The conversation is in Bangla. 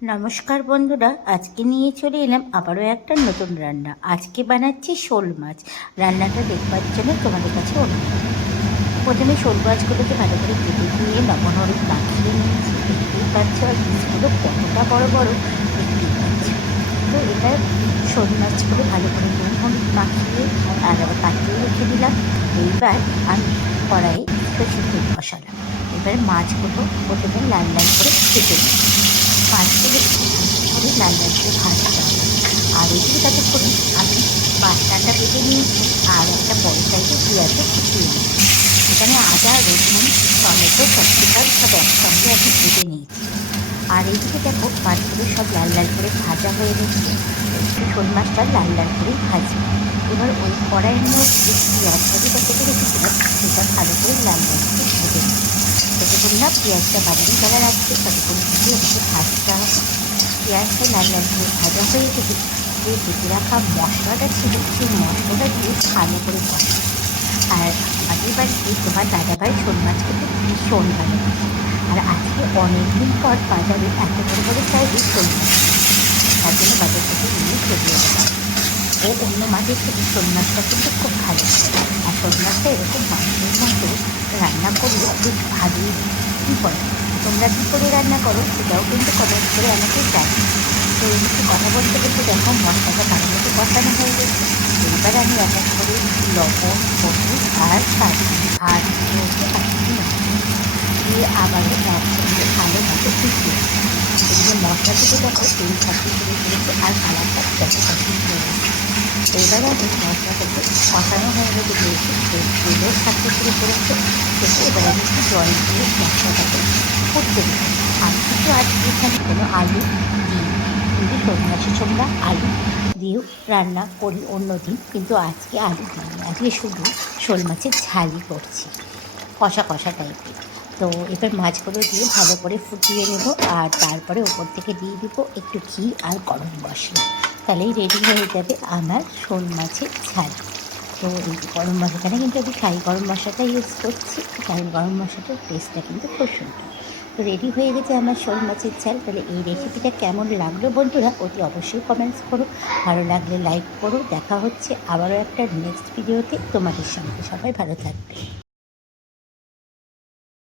নমস্কার বন্ধুরা, আজকে নিয়ে চলে এলাম আবারও একটা নতুন রান্না। আজকে বানাচ্ছি শোল মাছ। রান্নাটা দেখবার জন্য তোমাদের কাছে অনুরোধ। প্রথমে শোল মাছগুলোকে ভালো করে কেটে দিয়ে লবণ হলুদ মাখিয়ে নিয়েছি, দেখতেই পাচ্ছ। আর পিসগুলো কতটা বড় বড় দেখতেই পাচ্ছ। তো এটা শোল মাছগুলো ভালো করে নুন হলুদ মাখিয়ে আলাদা কাটিয়ে রেখে দিলাম। এইবার আমি কড়াইয়ে সর্ষের তেল বসালাম। এবার মাছগুলো প্রথমে লাল লাল করে ভেজে নিই। মাছগুলো একটু ভালো করে লাল লাল করে ভাজতে হবে। আর এদিকে ততক্ষণে আমি বাটনাটা বেটে নিয়েছি আর একটা বড় সাইজের পেঁয়াজও কুচিয়ে নিয়েছি। এখানে আদা রসুন টমেটো ক্যাপসিকাম সব একসঙ্গে আমি বেটে নিয়েছি। আর এইদিকে দেখো মাছগুলো সব লাল লাল করে ভাজা হয়ে গেছে। একটু শোল মাছটা লাল লাল করেই ভাজবো। এবার ওই কড়াইয়ের মধ্যে পেঁয়াজটা যেটা কেটে রেখেছিলাম সেটা ভালো করে লাল লাল করে ভেজে নিই। যতক্ষণ না পেঁয়াজটা বাদামি কালার আসছে ততক্ষণ কিন্তু এটাকে ভাজতে হবে। পেঁয়াজটা লাল লাল করে ভাজা হয়ে গেলে যে বেটে রাখা মশলাটা ছিল সেই মশলাটা দিয়ে ভালো করে কষাবো। আর আমাদের বাড়িতে তোমার দাদাভাই শোল মাছ খেতে ভীষণ ভালোবাসে। আর আজকে অনেকদিন পর বাজারে এত বড় বড় সাইজের শোল মাছ এনেছে। তার জন্য বাজার থেকে নিয়ে চলে এলাম। ও অন্য মাছের থেকে শোল মাছটা কিন্তু খুব ভালো খায়। আর শোল মাছটা এরকম মাংসের মতো রান্না করলে বেশ ভালোই করে। তোমরা কী করে রান্না করো সেটাও কিন্তু কমেন্ট করে আমাকে জানিও। তো এদিকে কথা বলতে বলতে দেখো মশলাটা ভালো মতো কষানো হয়ে গেছে। এবার আমি এক এক করে লবণ হলুদ আর আর দিয়ে আবারও একসঙ্গে ভালো মতো মিশিয়ে এদিকে মশলা থেকে দেখো তেল ছাড়তে শুরু করেছে আর কালারটা যতটা সুন্দর হয়েছে। এবার আমি মশলাটাকে কষানো হয়ে গেছে, যেহেতু তেলও ছাড়তে শুরু করেছে সেটা এবার আমি একটু জল দিয়ে মশলাটাকে ফুটতে দিই। আমি কিন্তু আজকে এখানে কোনো আলু দিই, কিন্তু শোল মাছের তোমরা আলু দিয়েও রান্না করি অন্য দিন, কিন্তু আজকে আলু দিইনি। আজকে শুধু শোল মাছের ঝালই করছি, কষা কষা টাইপের। তো এবার মাছগুলো দিয়ে ভালো করে ফুটিয়ে নেব। আর তারপরে ওপর থেকে দিয়ে দিব একটু ঘি আর গরম মশলা। তাহলেই রেডি হয়ে যাবে আমার শোল মাছের ঝাল। তো এই গরম মশলা, এখানে কিন্তু আমি শাহি গরম মশলাটা ইউজ করছি। শাহি গরম মশলাটার টেস্টটা কিন্তু খুব সুন্দর। তো রেডি হয়ে গেছে আমার শোল মাছের ঝাল। তাহলে এই রেসিপিটা কেমন লাগলো বন্ধুরা অতি অবশ্যই কমেন্টস করো। ভালো লাগলে লাইক করো। দেখা হচ্ছে আবারও একটা নেক্সট ভিডিওতে তোমাদের সঙ্গে। সবাই ভালো থাকবে।